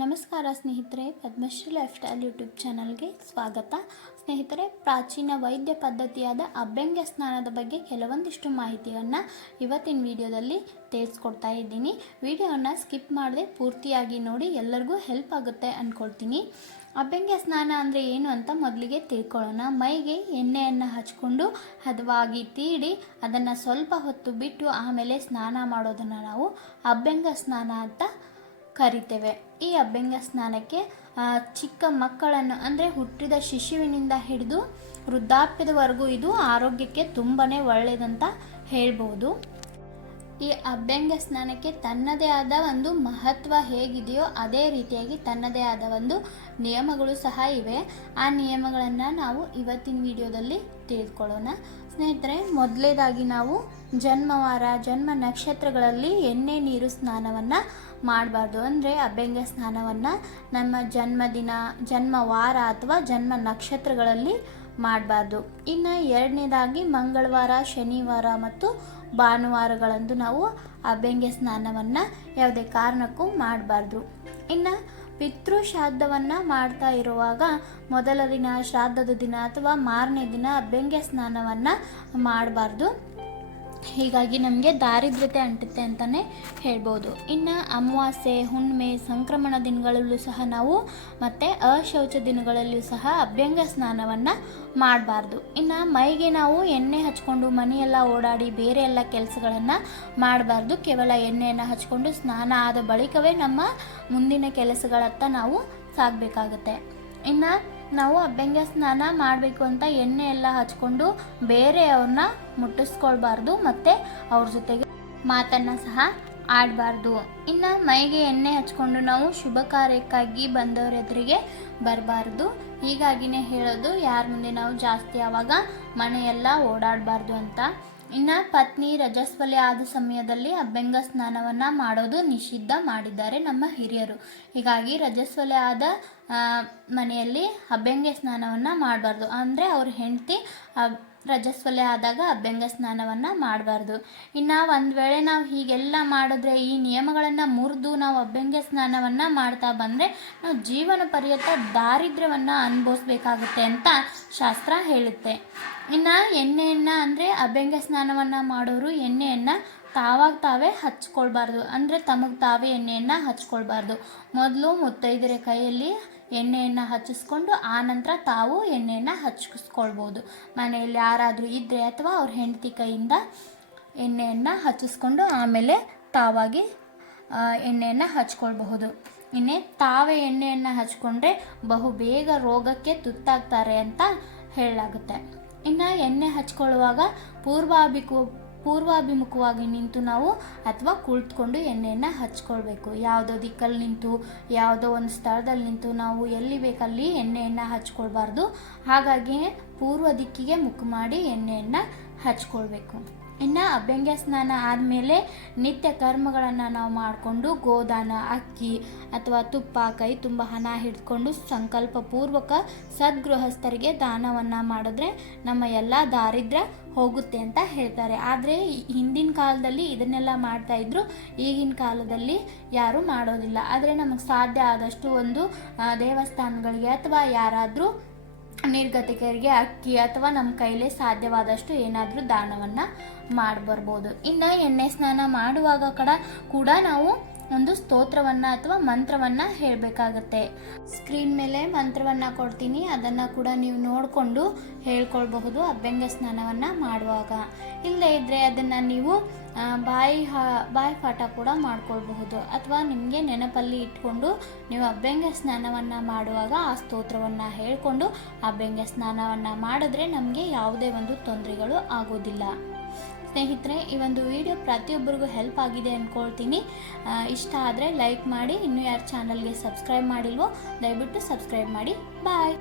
ನಮಸ್ಕಾರ ಸ್ನೇಹಿತರೆ, Padmashri life style YouTube ಚಾನಲ್ಗೆ ಸ್ವಾಗತ. ಸ್ನೇಹಿತರೆ, ಪ್ರಾಚೀನ ವೈದ್ಯ ಪದ್ಧತಿಯಾದ ಅಭ್ಯಂಗ್ಯ ಸ್ನಾನದ ಬಗ್ಗೆ ಕೆಲವೊಂದಿಷ್ಟು ಮಾಹಿತಿಯನ್ನು ಇವತ್ತಿನ ವಿಡಿಯೋದಲ್ಲಿ ತಿಳಿಸ್ಕೊಡ್ತಾ ಇದ್ದೀನಿ. ವಿಡಿಯೋನ ಸ್ಕಿಪ್ ಮಾಡದೆ ಪೂರ್ತಿಯಾಗಿ ನೋಡಿ, ಎಲ್ಲರಿಗೂ ಹೆಲ್ಪ್ ಆಗುತ್ತೆ ಅಂದ್ಕೊಳ್ತೀನಿ ಅಭ್ಯಂಗ್ಯ ಸ್ನಾನ ಅಂದರೆ ಏನು ಅಂತ ಮೊದಲಿಗೆ ತಿಳ್ಕೊಳ್ಳೋಣ. ಮೈಗೆ ಎಣ್ಣೆಯನ್ನು ಹಚ್ಕೊಂಡು ಹದವಾಗಿ ತೀಡಿ, ಅದನ್ನು ಸ್ವಲ್ಪ ಹೊತ್ತು ಬಿಟ್ಟು ಆಮೇಲೆ ಸ್ನಾನ ಮಾಡೋದನ್ನು ನಾವು ಅಭ್ಯಂಗ ಸ್ನಾನ ಅಂತ ಕರಿತೇವೆ. ಈ ಅಭ್ಯಂಗ ಸ್ನಾನಕ್ಕೆ ಚಿಕ್ಕ ಮಕ್ಕಳನ್ನು, ಅಂದರೆ ಹುಟ್ಟಿದ ಶಿಶುವಿನಿಂದ ಹಿಡಿದು ವೃದ್ಧಾಪ್ಯದವರೆಗೂ ಇದು ಆರೋಗ್ಯಕ್ಕೆ ತುಂಬಾ ಒಳ್ಳೆಯದಂತ ಹೇಳ್ಬೋದು. ಈ ಅಭ್ಯಂಗ ಸ್ನಾನಕ್ಕೆ ತನ್ನದೇ ಆದ ಒಂದು ಮಹತ್ವ ಹೇಗಿದೆಯೋ ಅದೇ ರೀತಿಯಾಗಿ ತನ್ನದೇ ಆದ ಒಂದು ನಿಯಮಗಳು ಸಹ ಇವೆ. ಆ ನಿಯಮಗಳನ್ನು ನಾವು ಇವತ್ತಿನ ವಿಡಿಯೋದಲ್ಲಿ ತಿಳಿದುಕೊಳ್ಳೋಣ. ಸ್ನೇಹಿತರೆ, ಮೊದಲೇದಾಗಿ ನಾವು ಜನ್ಮವಾರ ಜನ್ಮ ನಕ್ಷತ್ರಗಳಲ್ಲಿ ಎಣ್ಣೆ ನೀರು ಸ್ನಾನವನ್ನು ಮಾಡಬಾರ್ದು. ಅಂದರೆ ಅಭ್ಯಂಗ ಸ್ನಾನವನ್ನು ನಮ್ಮ ಜನ್ಮದಿನ ಜನ್ಮ ವಾರ ಅಥವಾ ಜನ್ಮ ನಕ್ಷತ್ರಗಳಲ್ಲಿ ಮಾಡಬಾರ್ದು. ಇನ್ನು ಎರಡನೇದಾಗಿ ಮಂಗಳವಾರ, ಶನಿವಾರ ಮತ್ತು ಭಾನುವಾರಗಳಂದು ನಾವು ಅಭ್ಯಂಗ ಸ್ನಾನವನ್ನು ಯಾವುದೇ ಕಾರಣಕ್ಕೂ ಮಾಡಬಾರ್ದು. ಇನ್ನು ಪಿತೃ ಶ್ರಾದ್ದವನ್ನು ಮಾಡ್ತಾ ಇರುವಾಗ ಮೊದಲ ದಿನ ಶ್ರಾದ್ದದ ದಿನ ಅಥವಾ ಮಾರನೇ ದಿನ ಬೆಂಗೆ ಸ್ನಾನವನ್ನು ಮಾಡಬಾರ್ದು. ಹೀಗಾಗಿ ನಮಗೆ ದಾರಿದ್ರ್ಯತೆ ಅಂಟುತ್ತೆ ಅಂತಲೇ ಹೇಳ್ಬೋದು. ಇನ್ನು ಅಮಾವಾಸ್ಯೆ ಹುಣ್ಣಿಮೆ ಸಂಕ್ರಮಣ ದಿನಗಳಲ್ಲೂ ಸಹ ನಾವು ಮತ್ತು ಅಶೌಚ ದಿನಗಳಲ್ಲೂ ಸಹ ಅಭ್ಯಂಗ ಸ್ನಾನವನ್ನು ಮಾಡಬಾರ್ದು. ಇನ್ನು ಮೈಗೆ ನಾವು ಎಣ್ಣೆ ಹಚ್ಕೊಂಡು ಮನೆಯೆಲ್ಲ ಓಡಾಡಿ ಬೇರೆ ಎಲ್ಲ ಕೆಲಸಗಳನ್ನು ಮಾಡಬಾರ್ದು. ಕೇವಲ ಎಣ್ಣೆಯನ್ನು ಹಚ್ಕೊಂಡು ಸ್ನಾನ ಆದ ಬಳಿಕವೇ ನಮ್ಮ ಮುಂದಿನ ಕೆಲಸಗಳತ್ತ ನಾವು ಸಾಗಬೇಕಾಗುತ್ತೆ. ಇನ್ನು ನಾವು ಅಭ್ಯಂಗ ಸ್ನಾನ ಮಾಡಬೇಕು ಅಂತ ಎಣ್ಣೆ ಎಲ್ಲ ಹಚ್ಕೊಂಡು ಬೇರೆಯವ್ರನ್ನ ಮುಟ್ಟಿಸ್ಕೊಳ್ಬಾರ್ದು ಮತ್ತು ಅವ್ರ ಜೊತೆಗೆ ಮಾತನ್ನು ಸಹ ಆಡಬಾರ್ದು. ಇನ್ನು ಮೈಗೆ ಎಣ್ಣೆ ಹಚ್ಕೊಂಡು ನಾವು ಶುಭ ಕಾರ್ಯಕ್ಕಾಗಿ ಬಂದವರ ಎದುರಿಗೆ ಬರಬಾರ್ದು. ಹೀಗಾಗಿನೇ ಹೇಳೋದು, ಯಾರ ಮುಂದೆ ನಾವು ಜಾಸ್ತಿ ಆವಾಗ ಮನೆಯೆಲ್ಲ ಓಡಾಡಬಾರ್ದು ಅಂತ. ಇನ್ನು ಪತ್ನಿ ರಜಸ್ವಲಿ ಆದ ಸಮಯದಲ್ಲಿ ಅಭ್ಯಂಗ ಸ್ನಾನವನ್ನು ಮಾಡೋದು ನಿಷಿದ್ಧ ಮಾಡಿದ್ದಾರೆ ನಮ್ಮ ಹಿರಿಯರು. ಹೀಗಾಗಿ ರಜಸ್ವಲಿ ಆದ ಮನೆಯಲ್ಲಿ ಅಭ್ಯಂಗ ಸ್ನಾನವನ್ನು ಮಾಡಬಾರ್ದು. ಅಂದರೆ ಅವ್ರ ಹೆಂಡತಿ ರಜಸ್ವಲೆ ಆದಾಗ ಅಭ್ಯಂಗ ಸ್ನಾನವನ್ನು ಮಾಡಬಾರ್ದು. ಇನ್ನು ಒಂದು ವೇಳೆ ನಾವು ಹೀಗೆಲ್ಲ ಮಾಡಿದ್ರೆ ಈ ನಿಯಮಗಳನ್ನು ಮುರಿದು ನಾವು ಅಭ್ಯಂಗ ಸ್ನಾನವನ್ನು ಮಾಡ್ತಾ ಬಂದರೆ ನಾವು ಜೀವನ ಪರ್ಯಂತ ದಾರಿದ್ರ್ಯವನ್ನು ಅನುಭವಿಸ್ಬೇಕಾಗುತ್ತೆ ಅಂತ ಶಾಸ್ತ್ರ ಹೇಳುತ್ತೆ. ಇನ್ನು ಎಣ್ಣೆಯನ್ನು ಅಂದರೆ ಅಭ್ಯಂಗ ಸ್ನಾನವನ್ನು ಮಾಡೋರು ಎಣ್ಣೆಯನ್ನು ತಾವಾಗ ತಾವೇ ಹಚ್ಕೊಳ್ಬಾರ್ದು. ಅಂದರೆ ತಮಗೆ ತಾವೇ ಎಣ್ಣೆಯನ್ನು ಹಚ್ಕೊಳ್ಬಾರ್ದು. ಮೊದಲು ಮುತ್ತೈದರ ಕೈಯಲ್ಲಿ ಎಣ್ಣೆಯನ್ನು ಹಚ್ಚಿಸ್ಕೊಂಡು ಆನಂತರ ತಾವು ಎಣ್ಣೆಯನ್ನು ಹಚ್ಚಿಸ್ಕೊಳ್ಬೋದು. ಮನೆಯಲ್ಲಿ ಯಾರಾದರೂ ಇದ್ದರೆ ಅಥವಾ ಅವ್ರ ಹೆಂಡತಿ ಕೈಯಿಂದ ಎಣ್ಣೆಯನ್ನು ಹಚ್ಚಿಸ್ಕೊಂಡು ಆಮೇಲೆ ತಾವಾಗಿ ಎಣ್ಣೆಯನ್ನು ಹಚ್ಕೊಳ್ಬಹುದು. ಇನ್ನೇ ತಾವೇ ಎಣ್ಣೆಯನ್ನು ಹಚ್ಕೊಂಡ್ರೆ ಬಹು ಬೇಗ ರೋಗಕ್ಕೆ ತುತ್ತಾಗ್ತಾರೆ ಅಂತ ಹೇಳಲಾಗುತ್ತೆ. ಇನ್ನು ಎಣ್ಣೆ ಹಚ್ಕೊಳ್ಳುವಾಗ ಪೂರ್ವಾಭಿಮುಖ ಪೂರ್ವಾಭಿಮುಖವಾಗಿ ನಿಂತು ನಾವು ಅಥವಾ ಕುಳಿತುಕೊಂಡು ಎಣ್ಣೆಯನ್ನು ಹಚ್ಕೊಳ್ಬೇಕು. ಯಾವುದೋ ದಿಕ್ಕಲ್ಲಿ ನಿಂತು, ಯಾವುದೋ ಒಂದು ಸ್ಥಳದಲ್ಲಿ ನಿಂತು ನಾವು ಎಲ್ಲಿ ಬೇಕಲ್ಲಿ ಎಣ್ಣೆಯನ್ನು ಹಚ್ಕೊಳ್ಬಾರ್ದು. ಹಾಗಾಗಿ ಪೂರ್ವ ದಿಕ್ಕಿಗೆ ಮುಖ ಮಾಡಿ ಎಣ್ಣೆಯನ್ನು ಹಚ್ಕೊಳ್ಬೇಕು. ಇನ್ನು ಅಭ್ಯಂಗ್ಯ ಸ್ನಾನ ಆದಮೇಲೆ ನಿತ್ಯ ಕರ್ಮಗಳನ್ನು ನಾವು ಮಾಡಿಕೊಂಡು ಗೋದಾನ, ಅಕ್ಕಿ ಅಥವಾ ತುಪ್ಪ, ಕೈ ತುಂಬ ಹಣ ಹಿಡ್ಕೊಂಡು ಸಂಕಲ್ಪ ಪೂರ್ವಕ ಸದ್ಗೃಹಸ್ಥರಿಗೆ ದಾನವನ್ನು ಮಾಡಿದ್ರೆ ನಮ್ಮ ಎಲ್ಲ ದಾರಿದ್ರ ಹೋಗುತ್ತೆ ಅಂತ ಹೇಳ್ತಾರೆ. ಆದರೆ ಹಿಂದಿನ ಕಾಲದಲ್ಲಿ ಇದನ್ನೆಲ್ಲ ಮಾಡ್ತಾ ಇದ್ರು, ಈಗಿನ ಕಾಲದಲ್ಲಿ ಯಾರು ಮಾಡೋದಿಲ್ಲ. ಆದರೆ ನಮಗೆ ಸಾಧ್ಯ ಆದಷ್ಟು ಒಂದು ದೇವಸ್ಥಾನಗಳಿಗೆ ಅಥವಾ ಯಾರಾದರೂ ನಿರ್ಗತಿಕರಿಗೆ ಅಕ್ಕಿ ಅಥವಾ ನಮ್ಮ ಕೈಲೇ ಸಾಧ್ಯವಾದಷ್ಟು ಏನಾದರೂ ದಾನವನ್ನು ಮಾಡಿಬರ್ಬೋದು. ಇನ್ನು ಎಣ್ಣೆ ಸ್ನಾನ ಮಾಡುವಾಗ ಕಡ, ಕೂಡ ನಾವು ಒಂದು ಸ್ತೋತ್ರವನ್ನು ಅಥವಾ ಮಂತ್ರವನ್ನು ಹೇಳಬೇಕಾಗತ್ತೆ. ಸ್ಕ್ರೀನ್ ಮೇಲೆ ಮಂತ್ರವನ್ನು ಕೊಡ್ತೀನಿ. ಅದನ್ನು ಕೂಡ ನೀವು ನೋಡಿಕೊಂಡು ಹೇಳ್ಕೊಳ್ಬಹುದು ಅಭ್ಯಂಗ ಸ್ನಾನವನ್ನು ಮಾಡುವಾಗ. ಇಲ್ಲದೇ ಇದ್ದರೆ ಅದನ್ನು ನೀವು ಬಾಯಿ ಹಾ, ಬಾಯಿ ಪಾಠ ಕೂಡ ಮಾಡ್ಕೊಳ್ಬಹುದು. ಅಥವಾ ನಿಮಗೆ ನೆನಪಲ್ಲಿ ಇಟ್ಕೊಂಡು ನೀವು ಅಭ್ಯಂಗ ಸ್ನಾನವನ್ನು ಮಾಡುವಾಗ ಆ ಸ್ತೋತ್ರವನ್ನು ಹೇಳಿಕೊಂಡು ಅಭ್ಯಂಗ ಸ್ನಾನವನ್ನು ಮಾಡಿದ್ರೆ ನಮಗೆ ಯಾವುದೇ ಒಂದು ತೊಂದರೆಗಳು ಆಗೋದಿಲ್ಲ. ಸ್ನೇಹಿತರೆ, ಈ ಒಂದು ವಿಡಿಯೋ ಪ್ರತಿಯೊಬ್ಬರಿಗೂ ಹೆಲ್ಪ್ ಆಗಿದೆ ಅಂದ್ಕೊಳ್ತೀನಿ ಇಷ್ಟ ಆದರೆ ಲೈಕ್ ಮಾಡಿ, ಇನ್ನೂ ಯಾರು ಚಾನಲ್ಗೆ ಸಬ್ಸ್ಕ್ರೈಬ್ ಮಾಡಿಲ್ವೋ, ದಯವಿಟ್ಟು ಸಬ್ಸ್ಕ್ರೈಬ್ ಮಾಡಿ. ಬಾಯ್